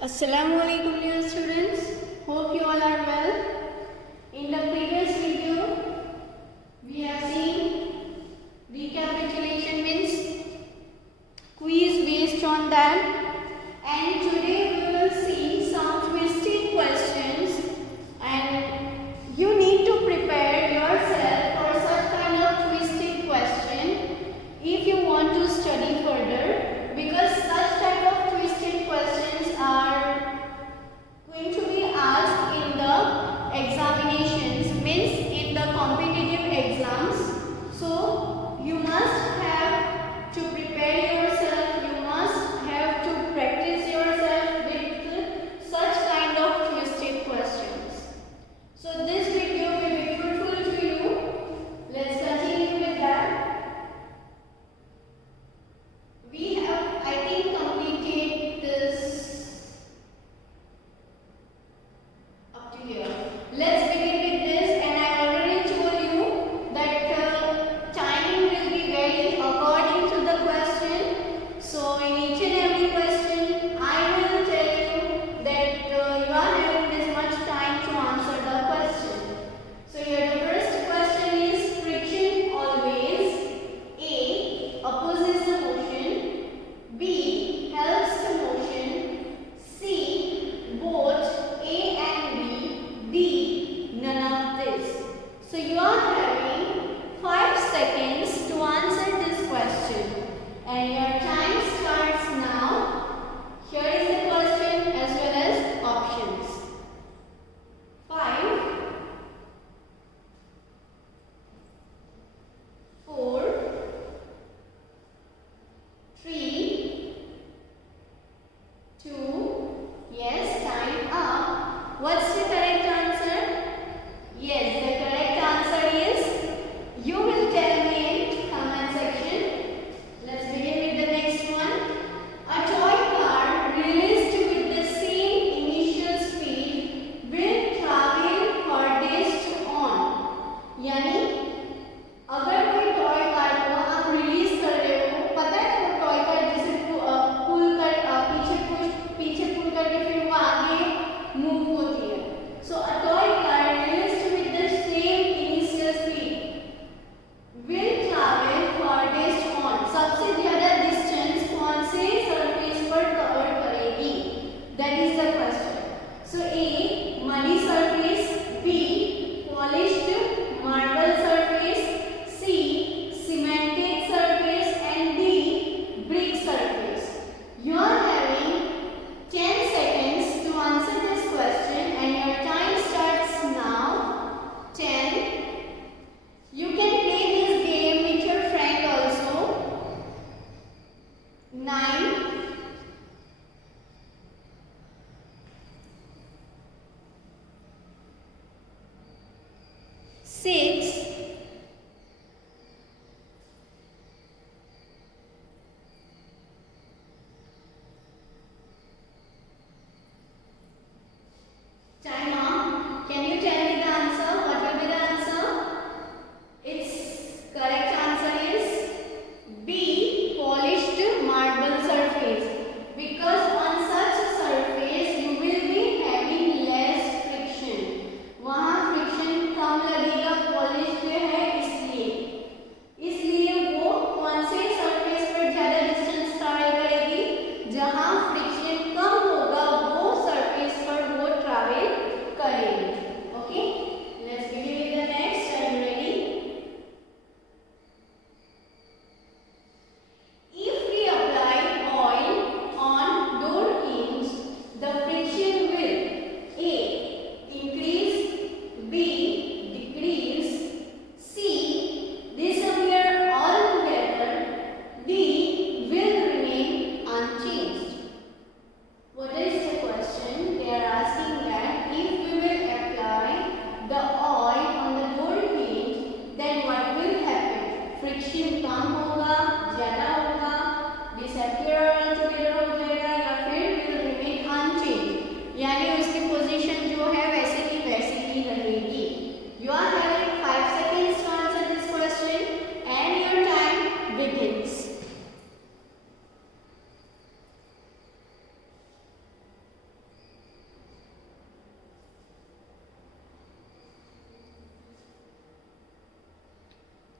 Assalamualaikum dear students. Hope you all are well. In the previous video, we have seen recapitulation means quiz based on that, and today we will see some twisted questions, and you need to prepare yourself for such kind of twisted question if you want to study further, because such type of twisted questions are going to be asked in the examinations, means in the competitive exams. So you must have to prepare yourself, you must have to practice yourself with such kind of twisted questions. So this video will be fruitful to you. Let's continue with that. We have, I think, completed this up to here. Let's begin with this, and I already told you that timing will be very according to the question. So in each and every question, I will tell you that you are having this much time to answer the question. So here the first question is: friction always A. opposes the motion, B. helps the motion, C. both A and B, D. none of this. So you are having 5 seconds to answer this question, and your time starts now. Here is the question as well as options. 5, 4, 3, 2, yes, time up. What's the correct answer? Yes, the correct answer is, you will tell me in comment section. Let's begin with the next one. A toy car released with the same initial speed will travel furthest on. यानी अगर कोई toy car को आप release कर रहे हो, पता है ना वो टॉय कार जिसे पुल कर पीछे पुल करके फिर वो आगे मूव होती है,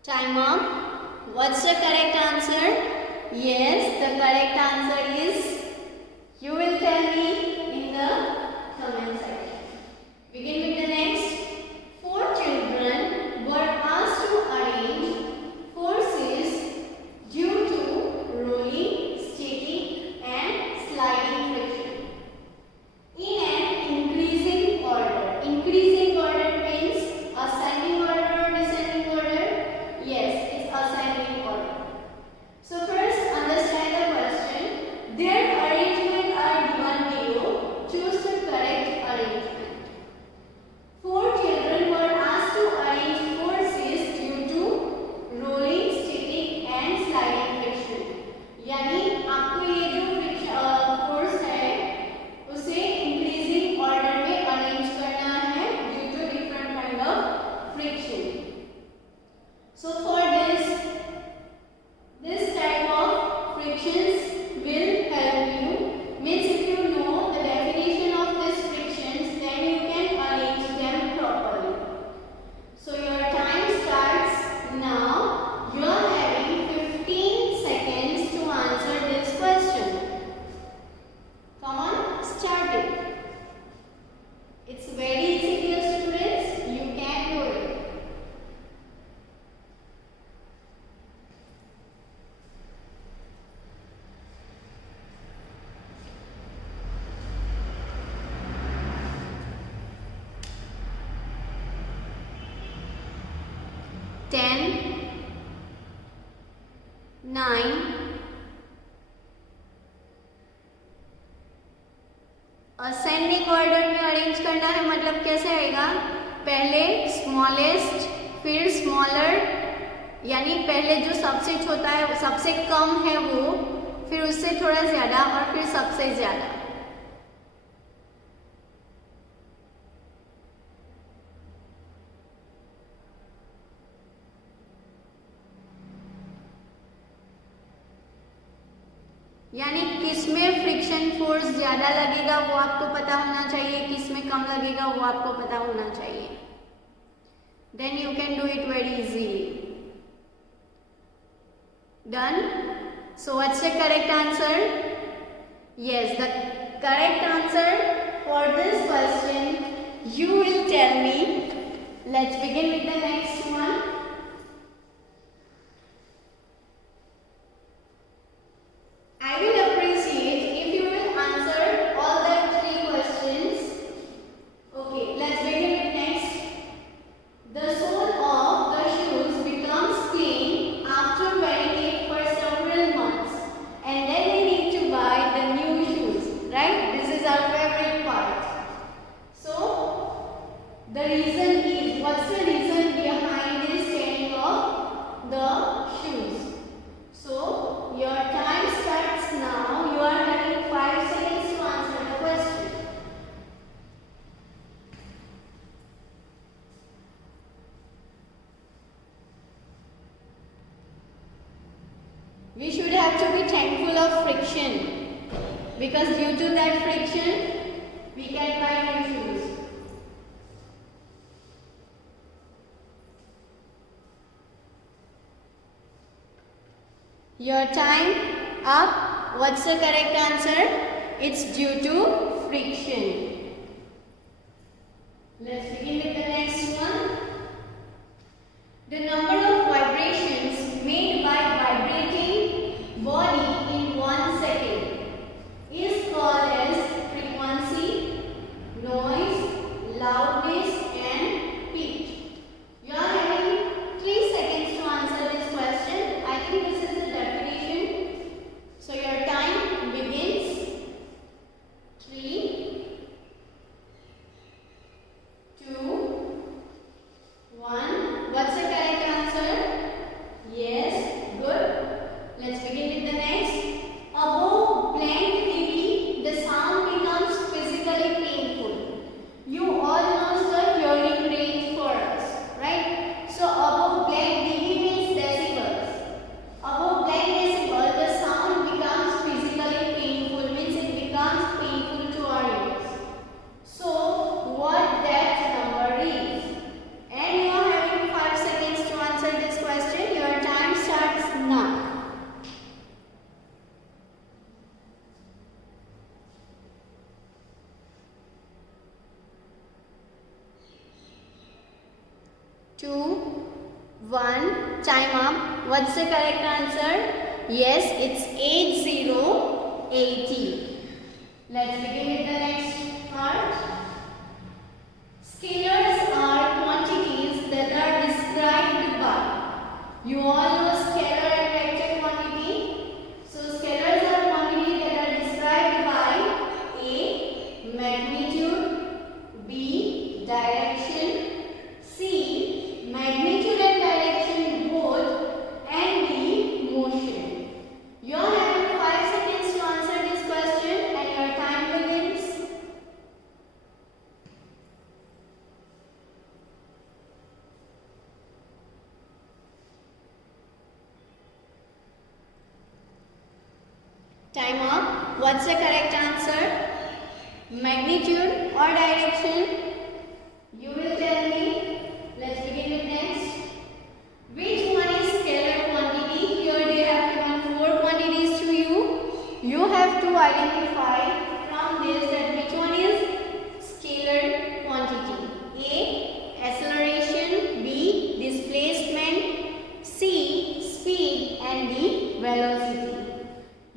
Time up. What's the correct answer? Yes, the correct answer is, you will tell me in the comment section. Begin with the next. 4 children were asked to arrange forces due to rolling, static and sliding friction in an increasing order. Increasing order means ascending order or descending order? Yes, it's ascending order. So first understand the question. Their arrangement are given below. Choose the correct arrangement. 4 children were asked to arrange forces due to rolling, static and sliding friction. यानी आपको ये जो force है उसे increasing order में arrange करना है due to different kind of friction. So for this type of frictions will help you. Means if you know the definition of these frictions, then you can arrange them properly. So your time starts now. You are having 15 seconds to answer this question. Come on, start it. It's very easy, dear students. You can do it. Ten, 9, ascending order में arrange करना है मतलब कैसे आएगा? पहले smallest फिर smaller, यानी पहले जो सबसे छोटा है सबसे कम है वो, फिर उससे थोड़ा ज्यादा और फिर सबसे ज्यादा. यानी किसमें फ्रिक्शन फोर्स ज़्यादा लगेगा वो आपको पता होना चाहिए, किसमें कम लगेगा वो आपको पता होना चाहिए. Then you can do it very easily. Done. So what's the correct answer? Yes, the correct answer for this question you will tell me. Let's begin with the next one. I will appreciate if you will answer all the 3 questions. Okay, let's begin with next. The sole of the shoes becomes clean after wearing it for several months, and then we need to buy the new shoes, right? This is our favorite part. So, the reason is, what's the reason behind this tearing of the shoes? So, your time starts now. You are having 5 seconds to answer the question. We should have to be thankful of friction, because due to that friction, we can buy new shoes. Your time up. What's the correct answer? It's due to friction. Let's begin with the next one. The number of vibrations made by vibrating body in 1 second is called as frequency, noise, loudness and pitch. You are having 3 seconds to answer this question. I think this is the definition. So your time begins. 3, 2, 2, 1. Time up. What's the correct answer? Yes, it's 8080. Let's begin with the next part. Scalars are quantities that are described by. You all know scalar and vector quantity. So scalars are quantities that are described by A. Magnitude, B. Direction, C. Magnitude and direction both, and D. Motion. You all have 5 seconds to answer this question and your time begins. Time up. What's the correct answer? Magnitude or direction? You will tell me. Let's begin with next. Which one is scalar quantity? Here they have given 4 quantities to you. You have to identify from this that which one is scalar quantity. A. Acceleration, B. Displacement, C. Speed, and D. Velocity.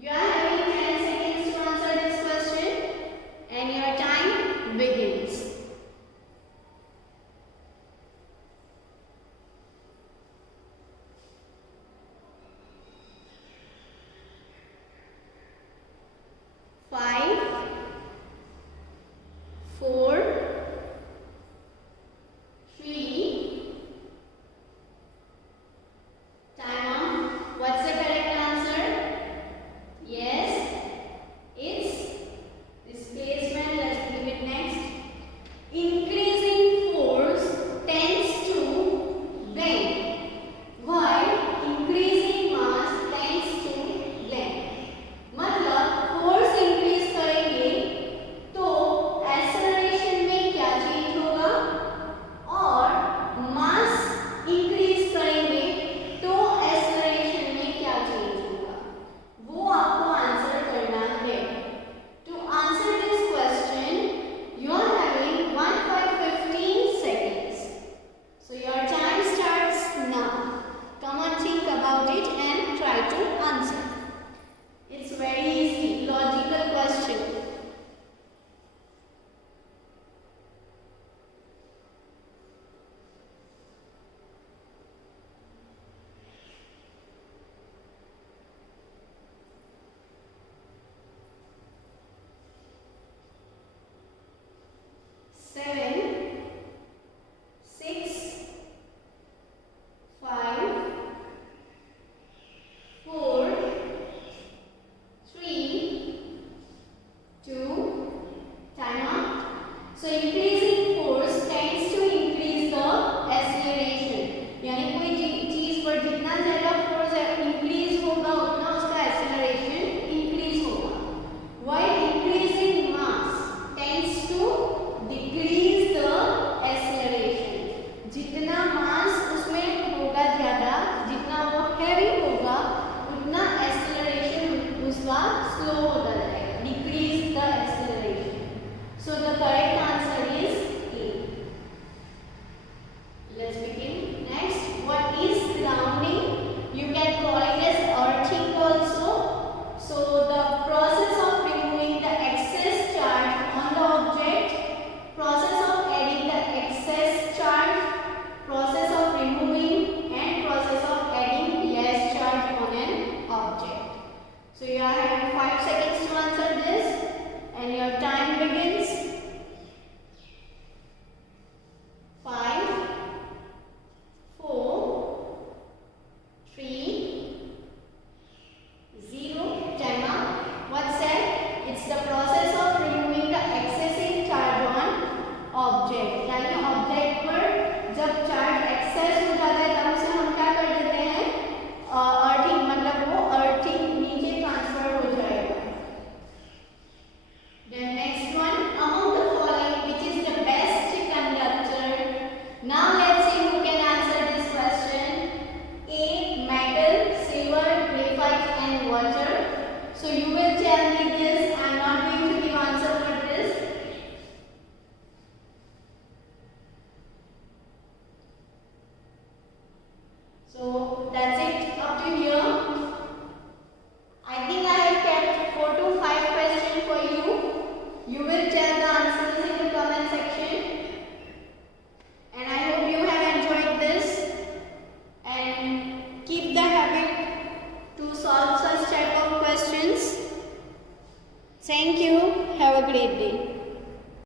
You are having 10 seconds to answer this question and your time begins. So